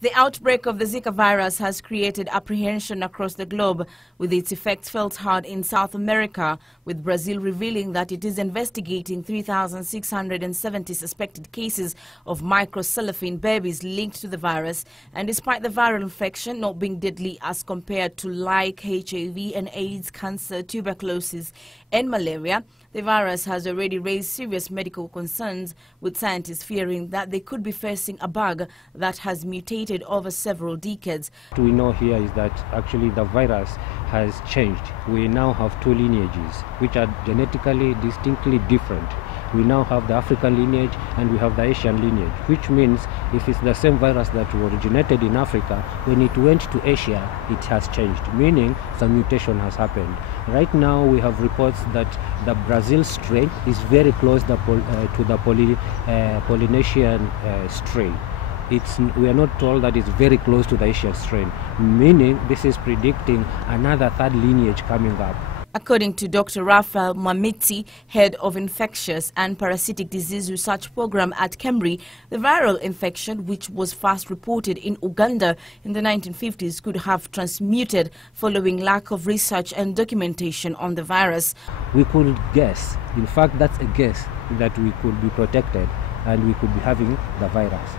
The outbreak of the Zika virus has created apprehension across the globe, with its effects felt hard in South America, with Brazil revealing that it is investigating 3,670 suspected cases of microcephaly babies linked to the virus. And despite the viral infection not being deadly as compared to like HIV and AIDS, cancer, tuberculosis and malaria, the virus has already raised serious medical concerns, with scientists fearing that they could be facing a bug that has mutated over several decades. What we know here is that actually the virus has changed. We now have two lineages which are genetically distinctly different. We now have the African lineage and we have the Asian lineage, which means if it's the same virus that originated in Africa, when it went to Asia, it has changed, meaning some mutation has happened. Right now we have reports that the Brazil strain is very close to the Polynesian strain. We are not told that it's very close to the Asian strain, meaning this is predicting another third lineage coming up. According to Dr. Raphael Mwamiti, head of Infectious and Parasitic Disease Research Program at KBC, the viral infection, which was first reported in Uganda in the 1950s, could have transmuted following lack of research and documentation on the virus. We could guess, in fact that's a guess, that we could be protected and we could be having the virus.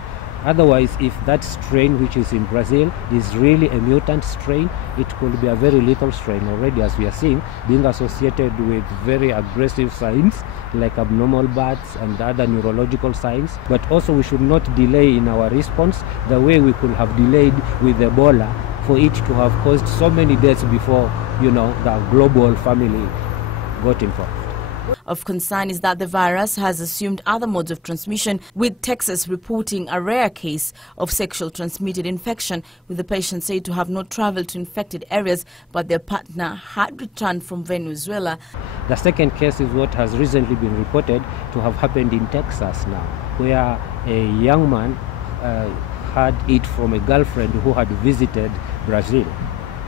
Otherwise, if that strain which is in Brazil is really a mutant strain, it could be a very lethal strain already, as we are seeing, being associated with very aggressive signs like abnormal births and other neurological signs. But also we should not delay in our response the way we could have delayed with Ebola for it to have caused so many deaths before, the global family got involved. Of concern is that the virus has assumed other modes of transmission, with Texas reporting a rare case of sexual transmitted infection, with the patient said to have not traveled to infected areas, but their partner had returned from Venezuela. The second case is what has recently been reported to have happened in Texas now, where a young man had it from a girlfriend who had visited Brazil.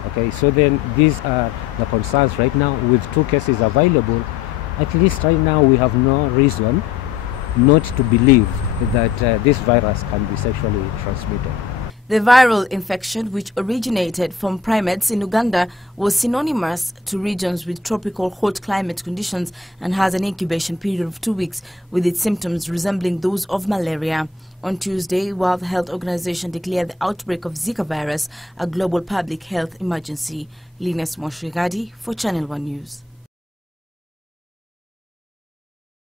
Okay, so then these are the concerns right now with two cases available. At least right now we have no reason not to believe that this virus can be sexually transmitted. The viral infection, which originated from primates in Uganda, was synonymous to regions with tropical hot climate conditions and has an incubation period of 2 weeks, with its symptoms resembling those of malaria. On Tuesday, World Health Organization declared the outbreak of Zika virus a global public health emergency. Lynace Mwashighadi for Channel 1 News.